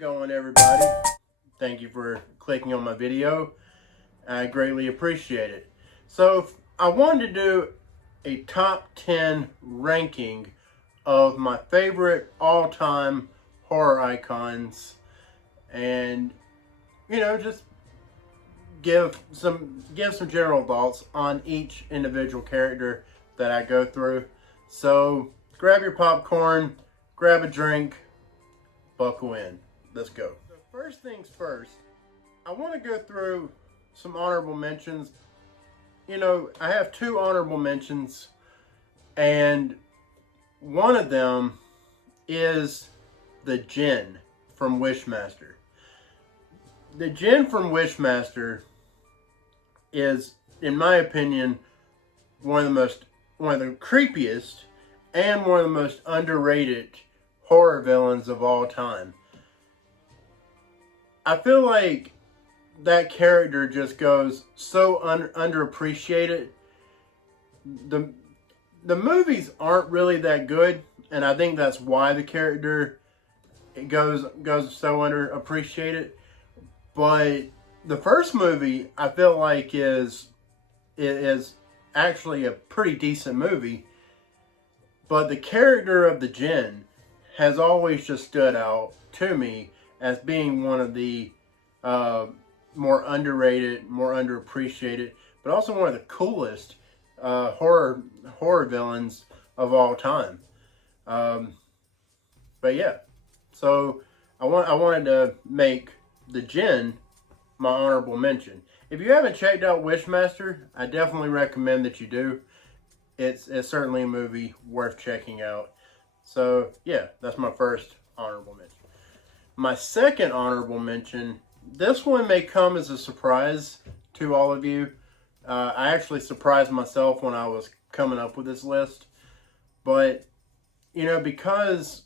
going, everybody? Thank you for clicking on my video. I greatly appreciate it. So I wanted to do a top 10 ranking of my favorite all-time horror icons, and just give some general thoughts on each individual character that I go through. So grab your popcorn, grab a drink, buckle in. Let's go. So first things first, I want to go through some honorable mentions. I have two honorable mentions, and one of them is the Djinn from Wishmaster. The Djinn from Wishmaster is, in my opinion, one of the creepiest and one of the most underrated horror villains of all time. I feel like that character just goes so underappreciated. The movies aren't really that good, and I think that's why the character goes so underappreciated. But the first movie, I feel like is actually a pretty decent movie. But the character of the Djinn has always just stood out to me as being one of the more underrated, more underappreciated, but also one of the coolest horror villains of all time. But yeah, so I wanted to make the Djinn my honorable mention. If you haven't checked out Wishmaster, I definitely recommend that you do. It's certainly a movie worth checking out. So yeah, that's my first honorable mention. My second honorable mention, this one may come as a surprise to all of you. I actually surprised myself when I was coming up with this list. But, because,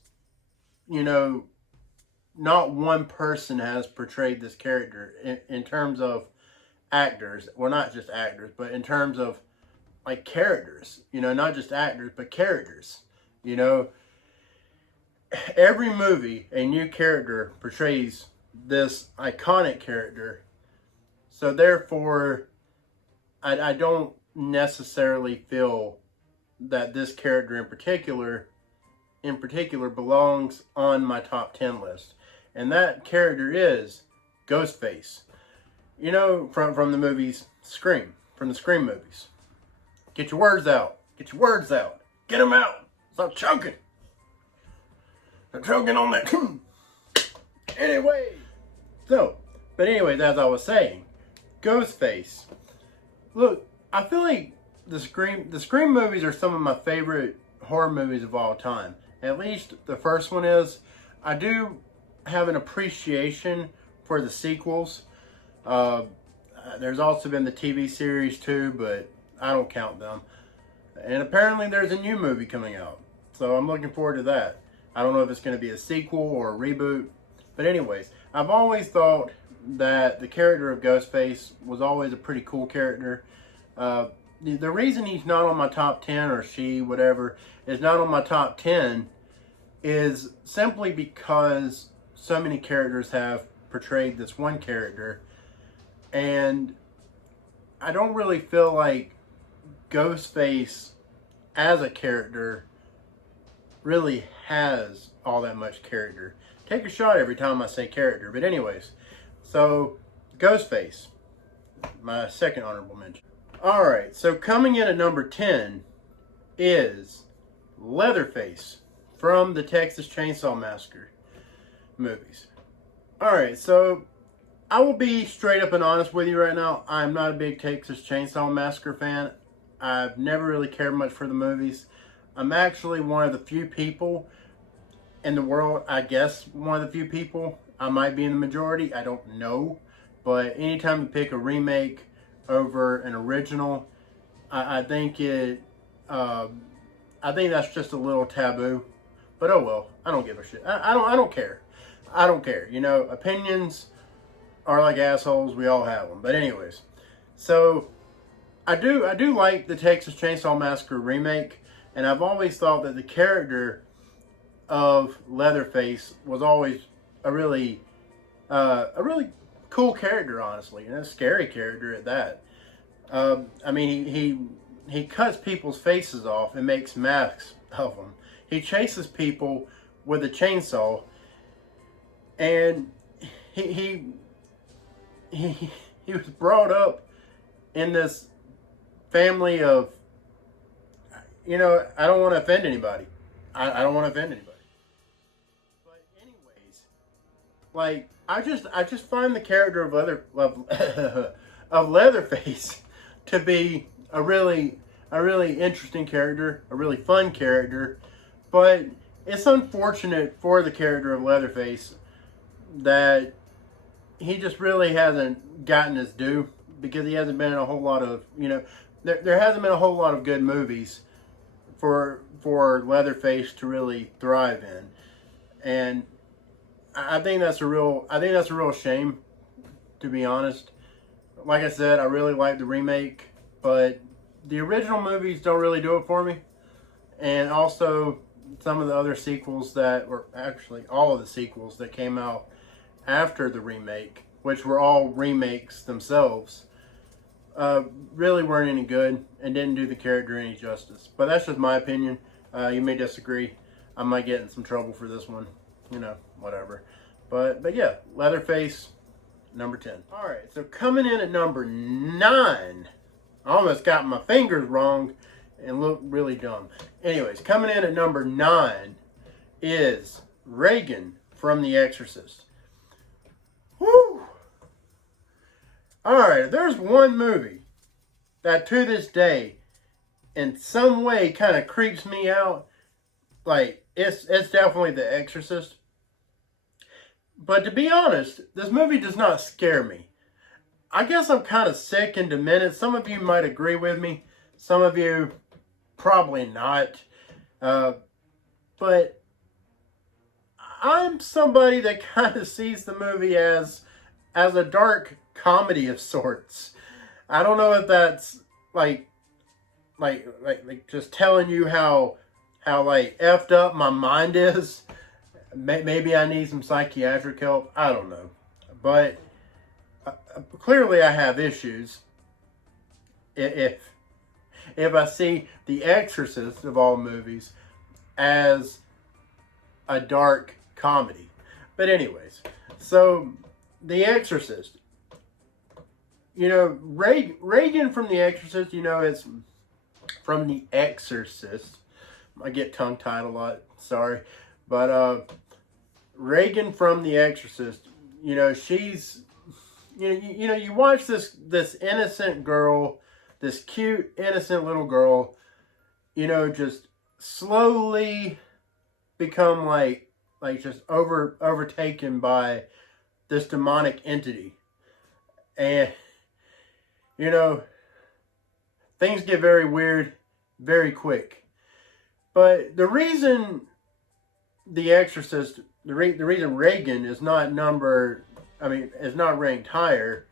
not one person has portrayed this character in terms of actors. Well, not just actors, but in terms of, like, characters. Not just actors, but characters. Every movie, a new character portrays this iconic character. So therefore, I don't necessarily feel that this character in particular belongs on my top 10 list. And that character is Ghostface. From the movies Scream, from the Scream movies. Get your words out. Get your words out. Get them out. Stop choking. I'm choking on that. Anyways, as I was saying, Ghostface. Look, I feel like the Scream movies are some of my favorite horror movies of all time. At least the first one is. I do have an appreciation for the sequels. There's also been the TV series too, but I don't count them. And apparently there's a new movie coming out, so I'm looking forward to that. I don't know if it's going to be a sequel or a reboot. But anyways, I've always thought that the character of Ghostface was always a pretty cool character. The reason he's not on my top 10, or she, whatever, is not on my top 10 is simply because so many characters have portrayed this one character. And I don't really feel like Ghostface as a character really has all that much character. Take a shot every time I say character. But anyways, so Ghostface, my second honorable mention. Alright, so coming in at number 10 is Leatherface from the Texas Chainsaw Massacre movies. Alright, so I will be straight up and honest with you right now. I'm not a big Texas Chainsaw Massacre fan. I've never really cared much for the movies. I'm actually one of the few people in the world, I guess one of the few people, I might be in the majority, I don't know. But anytime you pick a remake over an original, I think that's just a little taboo. But oh well, I don't give a shit. I don't care. I don't care. Opinions are like assholes. We all have them. But anyways, so I do like the Texas Chainsaw Massacre remake, and I've always thought that the character of Leatherface was always a really cool character, honestly, and a scary character at that. I mean, he cuts people's faces off and makes masks of them. He chases people with a chainsaw, and he he he was brought up in this family of, I don't want to offend anybody. I don't want to offend anybody. But anyways, like I just find the character of Leatherface to be a really interesting character, a really fun character. But it's unfortunate for the character of Leatherface that he just really hasn't gotten his due, because he hasn't been in a whole lot of, there hasn't been a whole lot of good movies for Leatherface to really thrive in. And I think that's a real shame, to be honest. Like I said, I really like the remake, but the original movies don't really do it for me. And also some of the other sequels that were actually all of the sequels that came out after the remake, which were all remakes themselves, really weren't any good and didn't do the character any justice. But that's just my opinion. You may disagree. I might get in some trouble for this one. Whatever. But yeah, Leatherface, number 10. Alright, so coming in at number 9. I almost got my fingers wrong and looked really dumb. Anyways, coming in at number 9 is Regan from The Exorcist. Woo! Alright, there's one movie that to this day in some way kind of creeps me out. Like, it's definitely The Exorcist. But to be honest, this movie does not scare me. I guess I'm kind of sick and demented. Some of you might agree with me. Some of you probably not. But I'm somebody that kind of sees the movie as a dark comedy of sorts. I don't know if that's like just telling you how like effed up my mind is. Maybe I need some psychiatric help. I don't know. But clearly I have issues. If I see The Exorcist, of all movies, as a dark comedy. But anyways, so The Exorcist. Regan from The Exorcist, it's from The Exorcist. I get tongue-tied a lot, sorry. But Regan from The Exorcist, she's, you watch this innocent girl, this cute, innocent little girl, just slowly become like just overtaken by this demonic entity. And, things get very weird very quick. But the reason The Exorcist, the reason Regan is not is not ranked higher,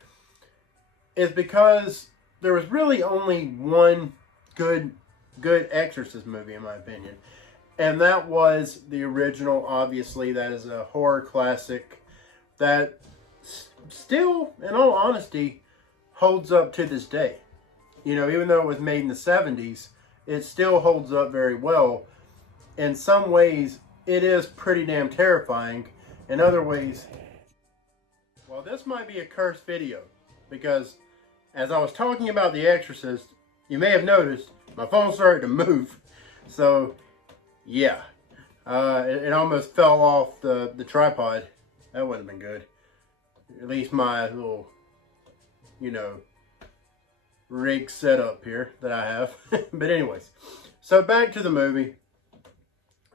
is because there was really only one good Exorcist movie, in my opinion. And that was the original. Obviously, that is a horror classic that still, in all honesty, holds up to this day. Even though it was made in the 70s, it still holds up very well. In some ways, it is pretty damn terrifying. In other ways, well, this might be a cursed video, because as I was talking about The Exorcist, you may have noticed my phone started to move. So, yeah. It almost fell off the tripod. That wouldn't have been good. At least my little, rig setup here that I have. But anyways, so back to the movie.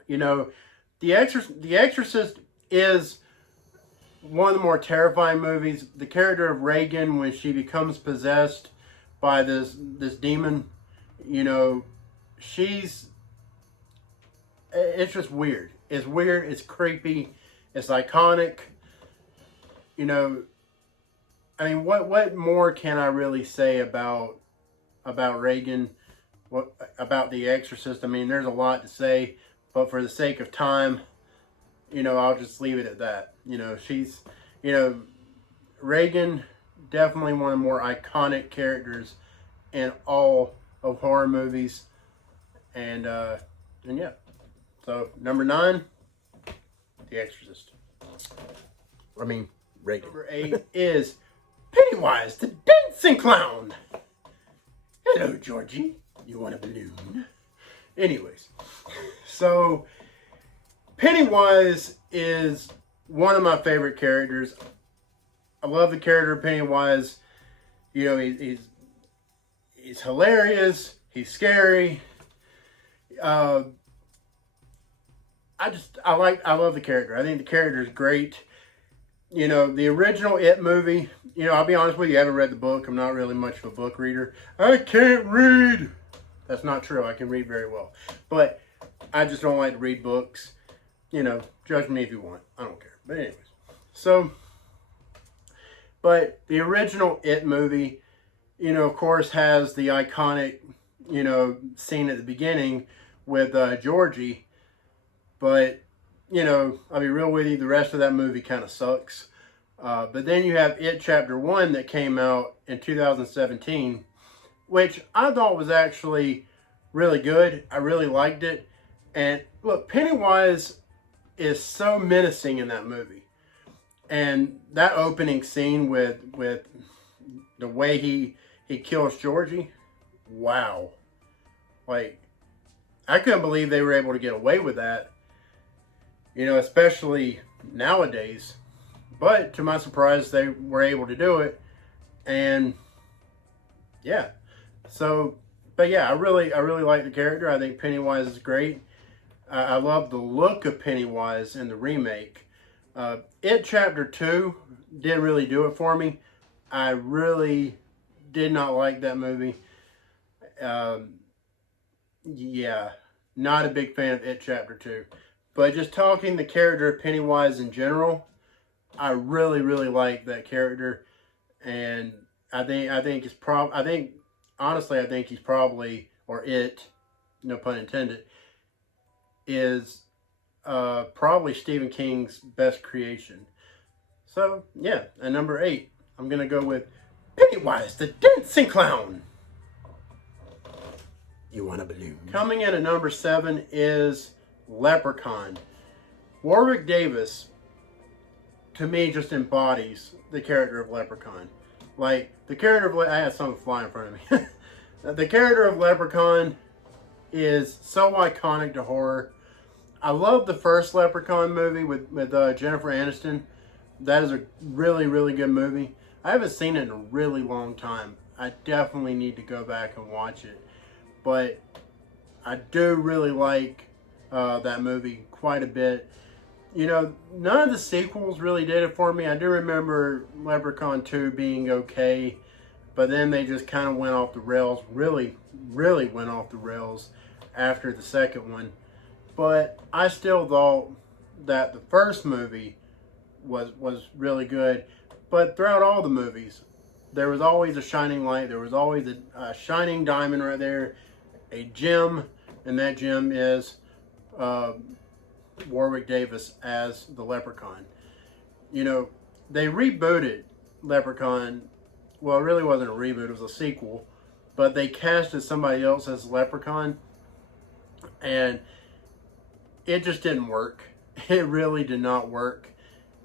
The Exorcist is one of the more terrifying movies. The character of Regan, when she becomes possessed by this demon, it's just weird. It's weird. It's creepy. It's iconic. What more can I really say about Regan? What about The Exorcist? There's a lot to say, but for the sake of time, I'll just leave it at that. she's, Regan, definitely one of the more iconic characters in all of horror movies. And yeah. So, number 9, The Exorcist. I mean, Regan. Number 8 is Pennywise, the Dancing Clown. Hello, Georgie. You want a balloon? Anyways, so Pennywise is one of my favorite characters. I love the character of Pennywise. He's hilarious. He's scary. I love the character. I think the character is great. The original It movie, I'll be honest with you, I haven't read the book. I'm not really much of a book reader. I can't read. That's not true. I can read very well. But I just don't like to read books. Judge me if you want. I don't care. But anyways. But the original It movie, of course, has the iconic, scene at the beginning with Georgie. But, I'll be real with you, the rest of that movie kind of sucks. But then you have It Chapter 1 that came out in 2017, which I thought was actually really good. I really liked it. And look, Pennywise is so menacing in that movie. And that opening scene with the way he kills Georgie, wow. Like, I couldn't believe they were able to get away with that. Especially nowadays. But to my surprise, they were able to do it. And yeah. So, but yeah, I really like the character. I think Pennywise is great. I love the look of Pennywise in the remake. It Chapter 2 didn't really do it for me. I really did not like that movie. Yeah, not a big fan of It Chapter 2. But just talking the character of Pennywise in general, I really like that character. And honestly, I think he's probably, or it, no pun intended, is probably Stephen King's best creation. So, yeah, at number 8, I'm going to go with Pennywise, the Dancing Clown. You want a balloon? Coming in at number 7 is Leprechaun. Warwick Davis, to me, just embodies the character of Leprechaun. Like, the character of... I had something fly in front of me. The character of Leprechaun is so iconic to horror. I love the first Leprechaun movie with Jennifer Aniston. That is a really good movie. I haven't seen it in a really long time. I definitely need to go back and watch it. But I do really like that movie quite a bit. None of the sequels really did it for me. I do remember Leprechaun 2 being okay, but then they just kind of went off the rails. Really went off the rails after the second one. But I still thought that the first movie was really good. But throughout all the movies, there was always a shining light. There was always a shining diamond right there, a gem, and that gem is Warwick Davis as the Leprechaun. They rebooted Leprechaun. Well, it really wasn't a reboot, it was a sequel. But they casted somebody else as Leprechaun. And it just didn't work. It really did not work.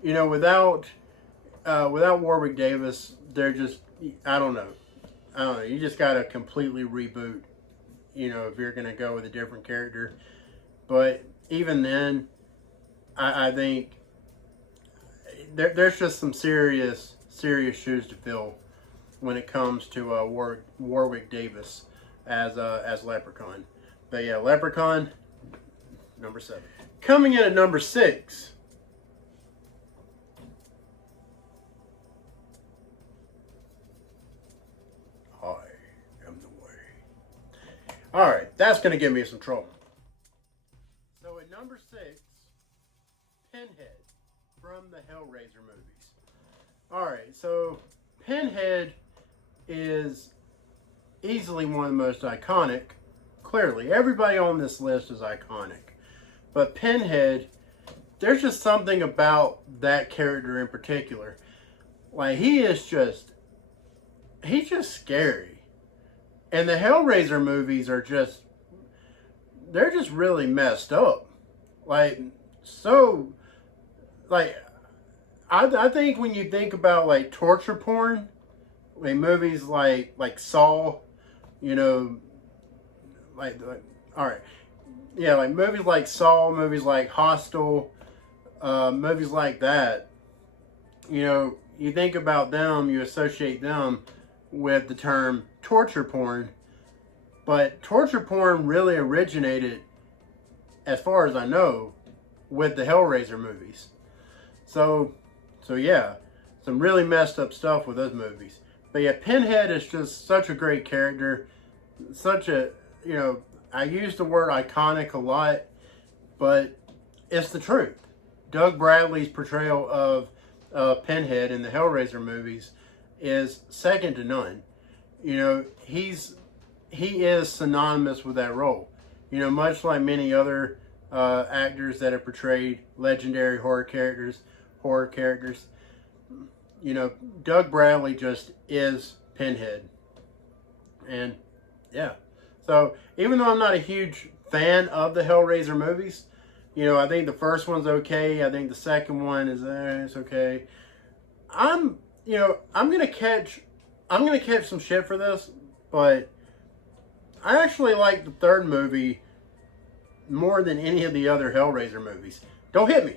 Without Warwick Davis, they're just, I don't know. You just got to completely reboot, if you're going to go with a different character. But even then, I think there's just some serious shoes to fill when it comes to Warwick Davis as Leprechaun. But yeah, Leprechaun, number 7. Coming in at number 6. I am the way. Alright, that's going to give me some trouble. So at number 6, Pinhead from the Hellraiser movies. Alright, so Pinhead is easily one of the most iconic. Clearly, everybody on this list is iconic. But Pinhead there's just something about that character in particular. Like, he's just scary. And the Hellraiser movies are just, they're just really messed up. Like, so, like, I think when you think about, like, torture porn, like, movies like Saw, you know, like all right. Yeah, like, movies like Saw, movies like Hostel, movies like that, you know, you think about them, you associate them with the term torture porn. But torture porn really originated, as far as I know, with the Hellraiser movies. So yeah, some really messed up stuff with those movies. But yeah, Pinhead is just such a great character. Such a, you know, I use the word iconic a lot, but it's the truth. Doug Bradley's portrayal of Pinhead in the Hellraiser movies is second to none. You know, he is synonymous with that role. You know, much like many other actors that have portrayed legendary horror characters. You know, Doug Bradley just is Pinhead. And yeah. So, even though I'm not a huge fan of the Hellraiser movies, you know, I think the first one's okay. I think the second one is it's okay. I'm gonna catch some shit for this, but I actually like the third movie more than any of the other Hellraiser movies. Don't hit me.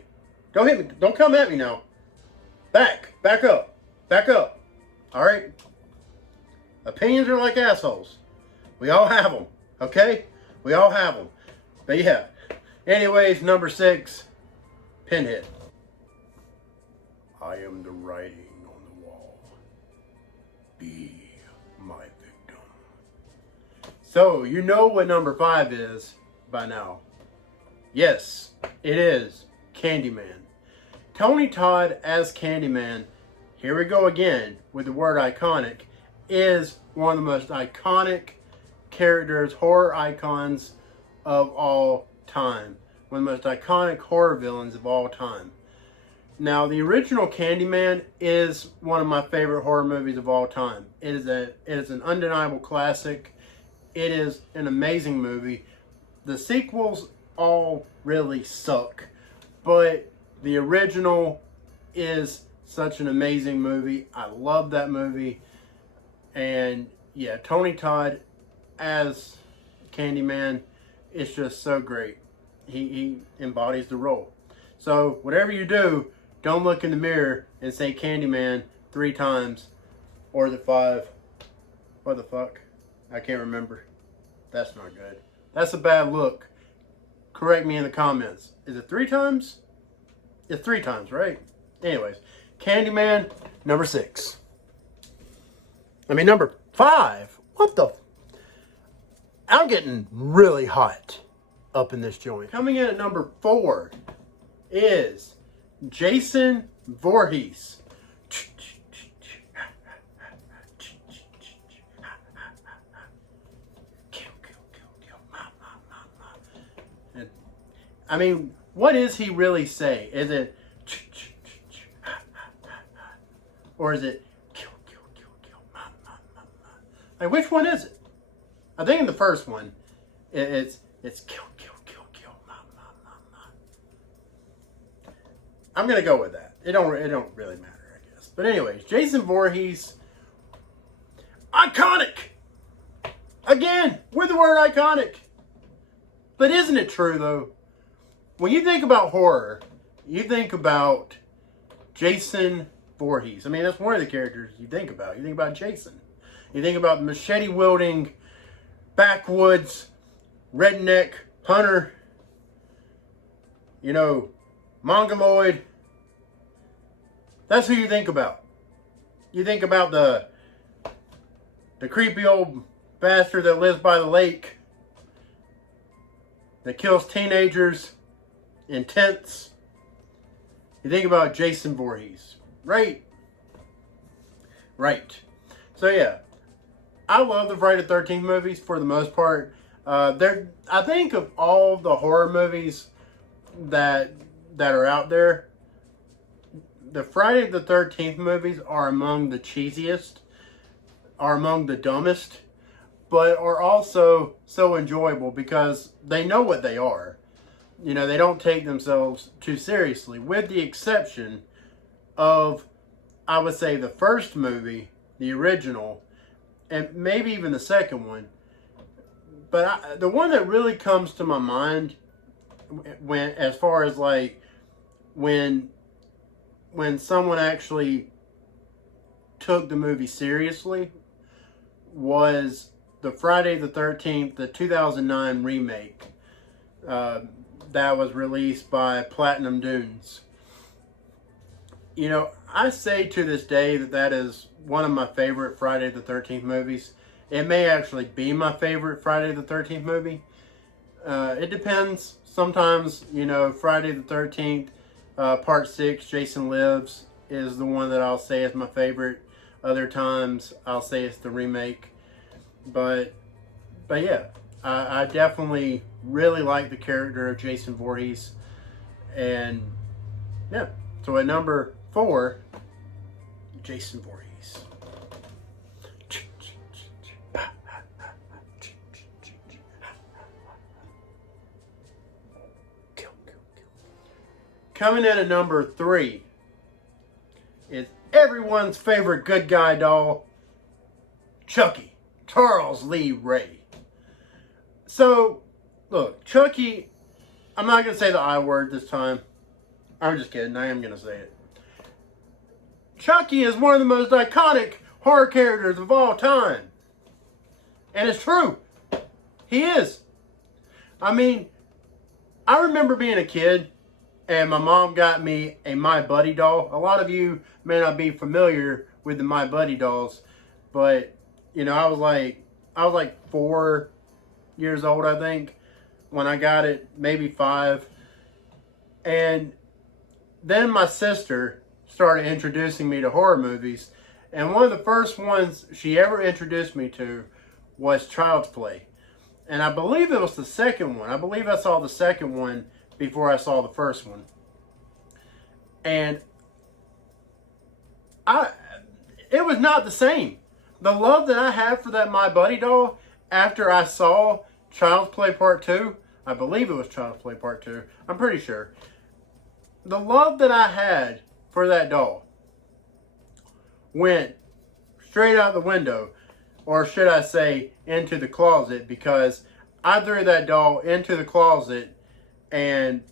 Don't hit me. Don't come at me now. Back up. All right? Opinions are like assholes. We all have them, okay? We all have them. But yeah. Anyways, number 6, Pinhead. I am the writing on the wall. Be my victim. So, you know what number 5 is by now. Yes, it is Candyman. Tony Todd as Candyman, here we go again with the word iconic, is one of the most iconic characters, horror icons of all time. One of the most iconic horror villains of all time. Now, the original Candyman is one of my favorite horror movies of all time. It is an undeniable classic. It is an amazing movie. The sequels all really suck, but the original is such an amazing movie. I love that movie. And yeah, Tony Todd as Candyman is just so great. He embodies the role. So whatever you do, don't look in the mirror and say Candyman 3 times. Or is it 5? What the fuck? I can't remember. That's not good. That's a bad look. Correct me in the comments. Is it 3 times? It's 3 times, right? Anyways, Candyman, number 6. Number 5. What the? I'm getting really hot up in this joint. Coming in at number 4 is Jason Voorhees. I mean, what does he really say? Is it or is it kill, kill, kill, kill, ma, ma, ma, ma? Like, which one is it? I think in the first one, it's kill, kill, kill, kill, ma, ma, ma, ma. I'm gonna go with that. It don't really matter, I guess. But anyways, Jason Voorhees, iconic. Again, with the word iconic. But isn't it true though? When you think about horror, you think about Jason Voorhees. I mean, that's one of the characters you think about. You think about Jason. You think about the machete-wielding, backwoods, redneck, hunter, you know, mongoloid. That's who you think about. You think about the creepy old bastard that lives by the lake, that kills teenagers in tents. You think about Jason Voorhees, right? Right. So yeah, I love the Friday the 13th movies for the most part. I think of all the horror movies that that are out there, the Friday the 13th movies are among the cheesiest, are among the dumbest, but are also so enjoyable because they know what they are. You know, they don't take themselves too seriously, with the exception of, I would say, the first movie, the original, and maybe even the second one. But the one that really comes to my mind, when as far as like when someone actually took the movie seriously, was the Friday the 13th, the 2009 remake that was released by Platinum Dunes. You know, I say to this day that that is one of my favorite Friday the 13th movies. It may actually be my favorite Friday the 13th movie. It depends. Sometimes, you know, Friday the 13th, Part 6, Jason Lives, is the one that I'll say is my favorite. Other times, I'll say it's the remake. But yeah, I definitely really like the character of Jason Voorhees. And yeah, so at number 4, Jason Voorhees. Coming in at number 3 is everyone's favorite good guy doll, Chucky, Charles Lee Ray. So, look, Chucky, I'm not going to say the I word this time. I'm just kidding. I am going to say it. Chucky is one of the most iconic horror characters of all time. And it's true. He is. I mean, I remember being a kid and my mom got me a My Buddy doll. A lot of you may not be familiar with the My Buddy dolls, but you know, I was like 4 years old, I think, when I got it, maybe 5. And then my sister started introducing me to horror movies, and one of the first ones she ever introduced me to was Child's Play. And I believe it was the second one. I believe I saw the second one before I saw the first one. And it was not the same. The love that I have for that My Buddy doll after I saw Child's Play Part 2, I believe it was Child's Play Part 2, I'm pretty sure. The love that I had for that doll went straight out the window, or should I say into the closet, because I threw that doll into the closet and,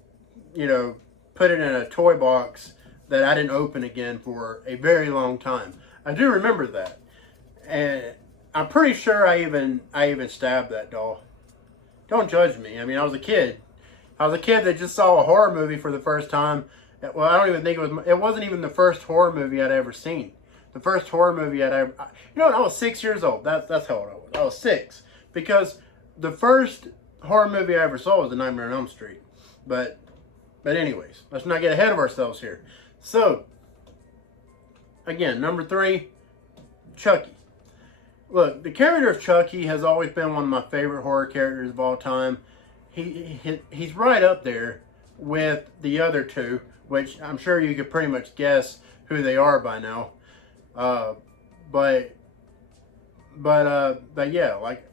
you know, put it in a toy box that I didn't open again for a very long time. I do remember that. And I'm pretty sure I even stabbed that doll. Don't judge me. I mean, I was a kid. I was a kid that just saw a horror movie for the first time. Well, I don't even think it wasn't even the first horror movie I'd ever seen. The first horror movie I'd ever, you know what, I was 6 years old. That's how old I was. I was 6. Because the first horror movie I ever saw was The Nightmare on Elm Street. But anyways, let's not get ahead of ourselves here. So, again, number 3, Chucky. Look, the character of Chucky has always been one of my favorite horror characters of all time. He's right up there with the other two, which I'm sure you could pretty much guess who they are by now. But yeah, like,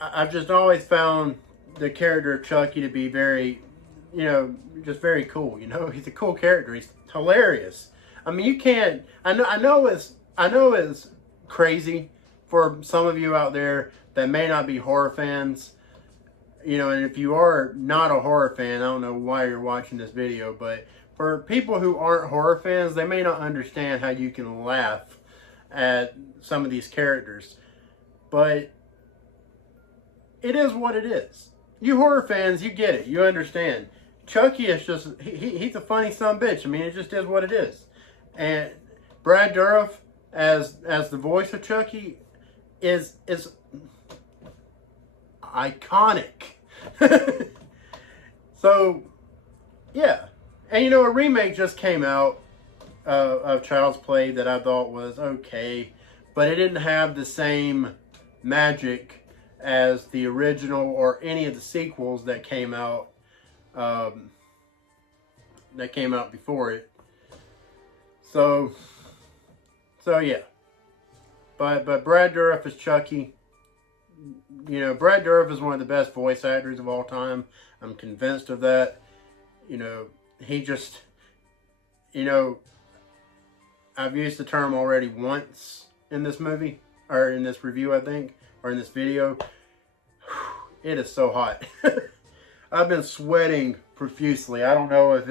I've just always found the character of Chucky to be very, you know, just very cool. You know, he's a cool character. He's hilarious. I mean, you can't. I know it's crazy for some of you out there that may not be horror fans. You know, and if you are not a horror fan, I don't know why you're watching this video, but for people who aren't horror fans, they may not understand how you can laugh at some of these characters. But it is what it is. You horror fans, you get it. You understand. Chucky is just, he's a funny son of a bitch. I mean, it just is what it is. And Brad Dourif as the voice of Chucky is iconic. So, yeah. And you know, a remake just came out of Child's Play that I thought was okay, but it didn't have the same magic as the original or any of the sequels that came out that came out before it. So yeah. But Brad Dourif is Chucky. You know, Brad Dourif is one of the best voice actors of all time. I'm convinced of that. You know, he just, you know, I've used the term already once in this movie, or in this review, I think, or in this video. It is so hot. I've been sweating profusely. I don't know if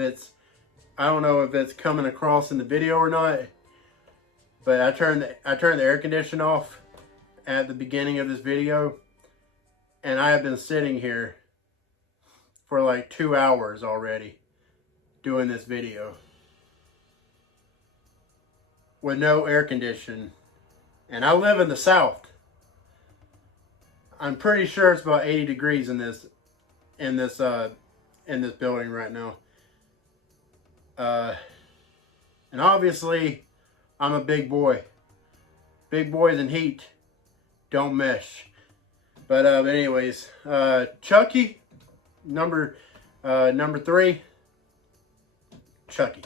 it's coming across in the video or not. But I turned the air conditioner off at the beginning of this video, and I have been sitting here for like 2 hours already doing this video with no air conditioning, and I live in the South. I'm pretty sure it's about 80 degrees in this building right now. And obviously, I'm a big boy. Big boys in heat don't mesh. But anyways, Chucky, number 3, Chucky.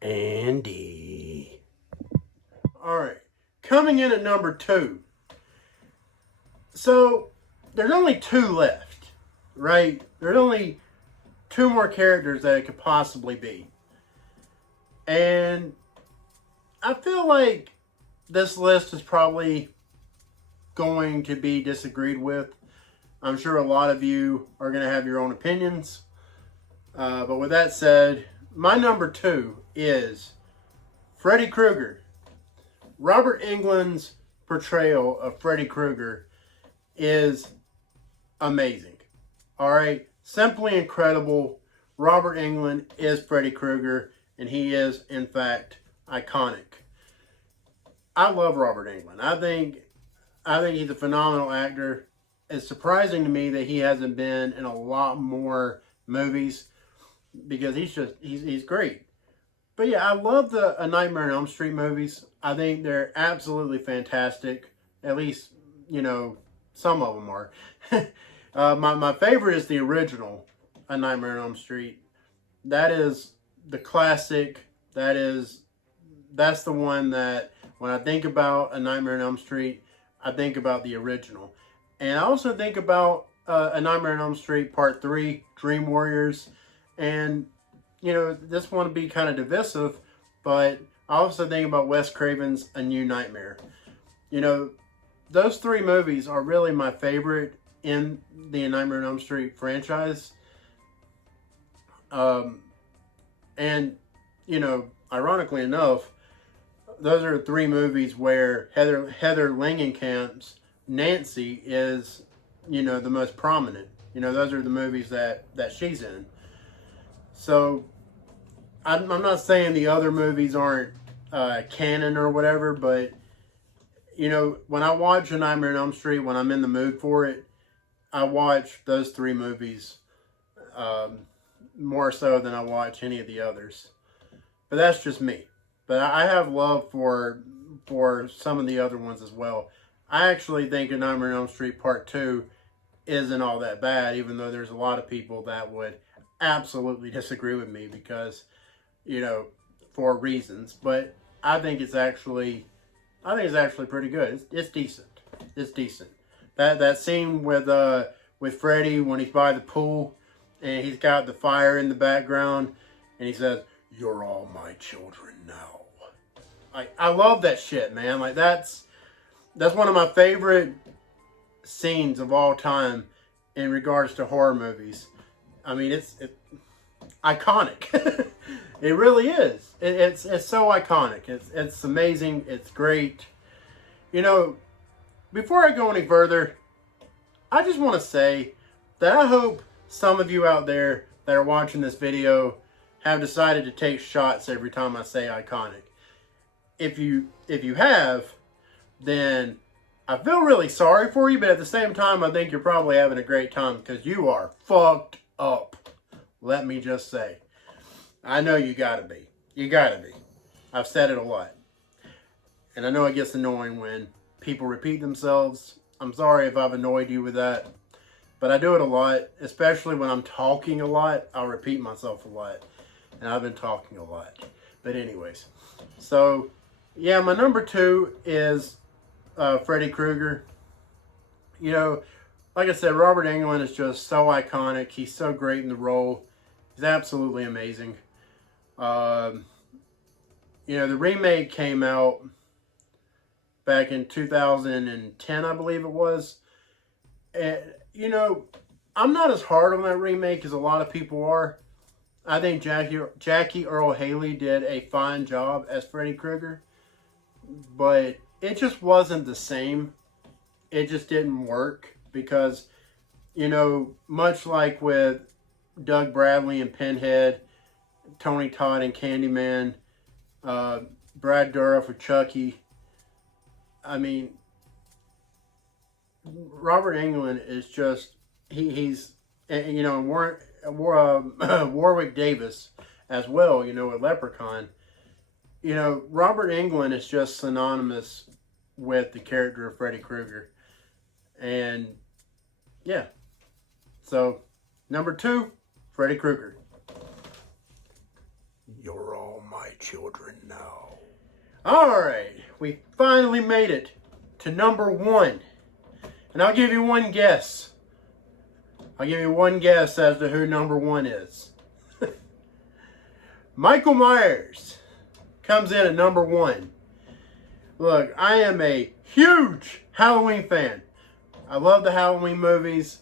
Andy. All right, coming in at number 2. So there's only 2 left, right? There's only 2 more characters that it could possibly be. And I feel like this list is probably going to be disagreed with. I'm sure a lot of you are going to have your own opinions. But with that said, my number 2 is Freddy Krueger. Robert Englund's portrayal of Freddy Krueger is amazing. Alright? Simply incredible. Robert Englund is Freddy Krueger. And he is, in fact, iconic. I love Robert Englund. I think he's a phenomenal actor. It's surprising to me that he hasn't been in a lot more movies, because he's great. But yeah, I love the A Nightmare on Elm Street movies. I think they're absolutely fantastic. At least, you know, some of them are. My favorite is the original A Nightmare on Elm Street. That is the classic. That's the one that when I think about A Nightmare on Elm Street, I think about the original. And I also think about A Nightmare on Elm Street Part 3, Dream Warriors. And, you know, this one would be kind of divisive, but I also think about Wes Craven's A New Nightmare. You know, those 3 movies are really my favorite in the A Nightmare on Elm Street franchise. And, you know, ironically enough, those are 3 movies where Heather Langenkamp's Nancy is, you know, the most prominent. You know, those are the movies that she's in. So, I'm not saying the other movies aren't canon or whatever, but, you know, when I watch A Nightmare on Elm Street, when I'm in the mood for it, I watch those 3 movies more so than I watch any of the others. But that's just me. But I have love for some of the other ones as well. I actually think A Nightmare on Elm Street Part 2 isn't all that bad, even though there's a lot of people that would absolutely disagree with me because, you know, for reasons. But I think it's actually pretty good. It's decent. It's decent. That scene with Freddy when he's by the pool and he's got the fire in the background and he says, "You're all my children now." I love that shit, man. Like that's one of my favorite scenes of all time in regards to horror movies. I mean, it's iconic. It really is. It's so iconic. It's amazing. It's great. You know, before I go any further, I just want to say that I hope some of you out there that are watching this video have decided to take shots every time I say iconic. If you have, then I feel really sorry for you, but at the same time, I think you're probably having a great time because you are fucked up. Let me just say. I know you gotta be. You gotta be. I've said it a lot. And I know it gets annoying when people repeat themselves. I'm sorry if I've annoyed you with that. But I do it a lot, especially when I'm talking a lot. I'll repeat myself a lot. And I've been talking a lot. But anyways. So, yeah, my number 2 is Freddy Krueger. You know, like I said, Robert Englund is just so iconic. He's so great in the role. He's absolutely amazing. You know, the remake came out back in 2010, I believe it was. And, you know, I'm not as hard on that remake as a lot of people are. I think Jackie Earle Haley did a fine job as Freddy Krueger. But it just wasn't the same. It just didn't work because, you know, much like with Doug Bradley and Pinhead, Tony Todd and Candyman, Brad Dourif for Chucky. I mean, Robert Englund is just, he's, you know, Warwick Davis as well, you know, with Leprechaun. You know, Robert Englund is just synonymous with the character of Freddy Krueger. And, yeah. So, number 2, Freddy Krueger. You're all my children now. Alright, we finally made it to number 1. And I'll give you one guess. I'll give you one guess as to who number 1 is. Michael Myers comes in at number 1. Look, I am a huge Halloween fan. I love the Halloween movies.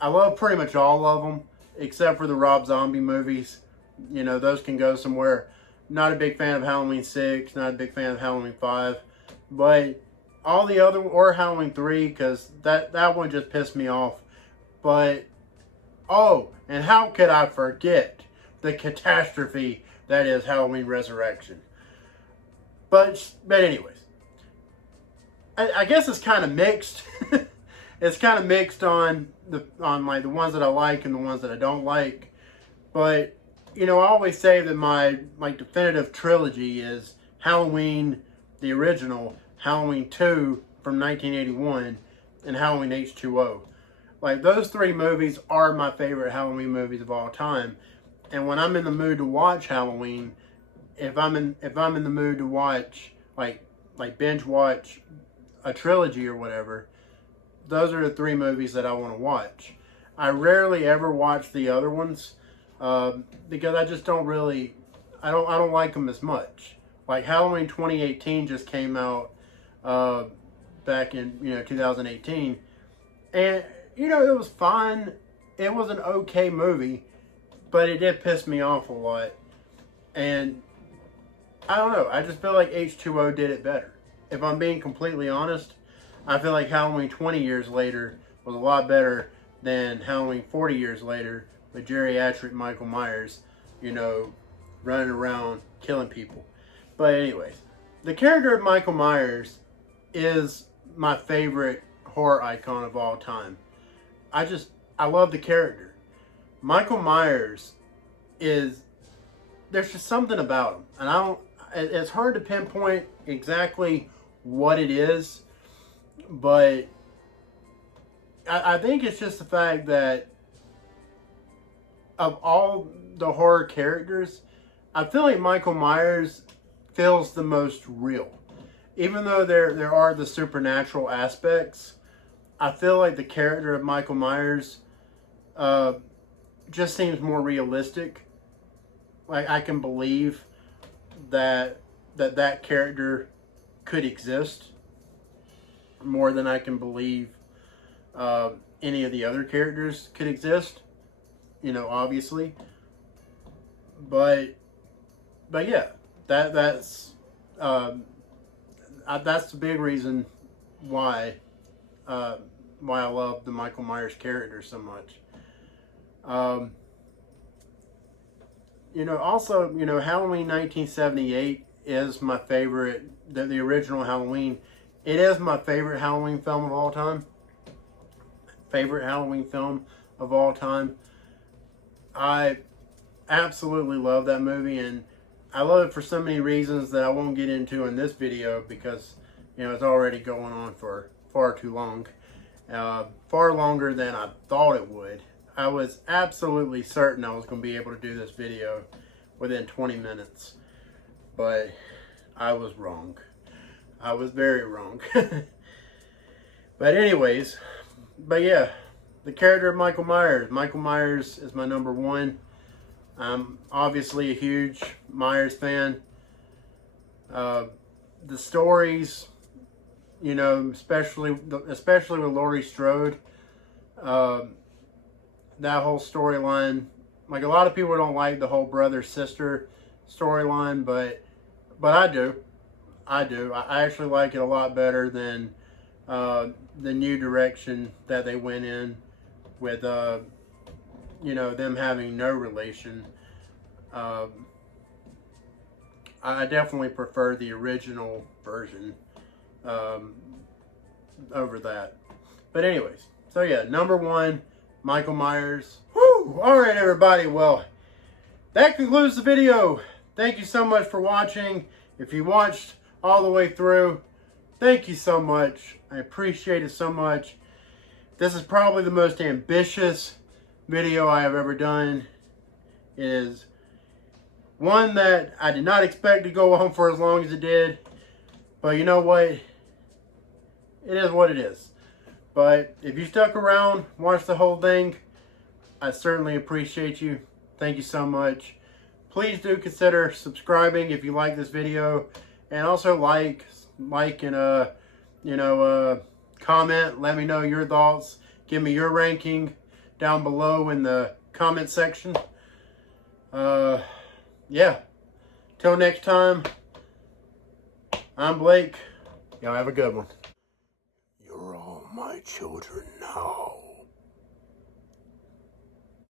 I love pretty much all of them, except for the Rob Zombie movies. You know, those can go somewhere. Not a big fan of Halloween 6, not a big fan of Halloween 5. But all the other, or Halloween 3, because that one just pissed me off. But, oh, and how could I forget the catastrophe that is Halloween Resurrection? But anyways, I guess it's kind of mixed. It's kind of mixed on like the ones that I like and the ones that I don't like. But, you know, I always say that my definitive trilogy is Halloween, the original, Halloween 2 from 1981, and Halloween H2O. Like, those 3 movies are my favorite Halloween movies of all time. And when I'm in the mood to watch Halloween, if I'm in the mood to watch like binge watch a trilogy or whatever, those are the 3 movies that I want to watch. I rarely ever watch the other ones because I just don't really, I don't like them as much. Like Halloween 2018 just came out back in 2018, and it was fine. It was an okay movie, but it did piss me off a lot. And I don't know. I just feel like H2O did it better. If I'm being completely honest, I feel like Halloween 20 years later was a lot better than Halloween 40 years later with geriatric Michael Myers, running around killing people. But anyways, the character of Michael Myers is my favorite horror icon of all time. I love the character. Michael Myers there's just something about him. And it's hard to pinpoint exactly what it is, but I think it's just the fact that of all the horror characters, I feel like Michael Myers feels the most real. Even though there are the supernatural aspects, I feel like the character of Michael Myers just seems more realistic. Like, I can believe that character could exist more than I can believe any of the other characters could exist. Obviously. But yeah, that's the big reason why I love the Michael Myers character so much. Also, Halloween 1978 is my favorite, the original Halloween. It is my favorite Halloween film of all time. Favorite Halloween film of all time. I absolutely love that movie, and I love it for so many reasons that I won't get into in this video because, it's already going on for far too long. far longer than I thought it would. I was absolutely certain I was going to be able to do this video within 20 minutes, but I was wrong. I was very wrong. But anyways, but yeah, the character of Michael Myers. Michael Myers is my number one. I'm obviously a huge Myers fan. The stories, you know, especially with Laurie Strode, that whole storyline. Like, a lot of people don't like the whole brother-sister storyline, but I do. I actually like it a lot better than the new direction that they went in with, you know, them having no relation. I definitely prefer the original version over that. But anyways, so yeah, number one, Michael Myers. Woo! Alright everybody, well, that concludes the video. Thank you so much for watching. If you watched all the way through, thank you so much. I appreciate it so much. This is probably the most ambitious video I have ever done. It is one that I did not expect to go on for as long as it did. But you know what? It is what it is. But if you stuck around, watched the whole thing, I certainly appreciate you. Thank you so much. Please do consider subscribing if you like this video. And also like and you know, comment. Let me know your thoughts. Give me your ranking down below in the comment section. Yeah. Till next time, I'm Blake. Y'all have a good one. You're all my children now.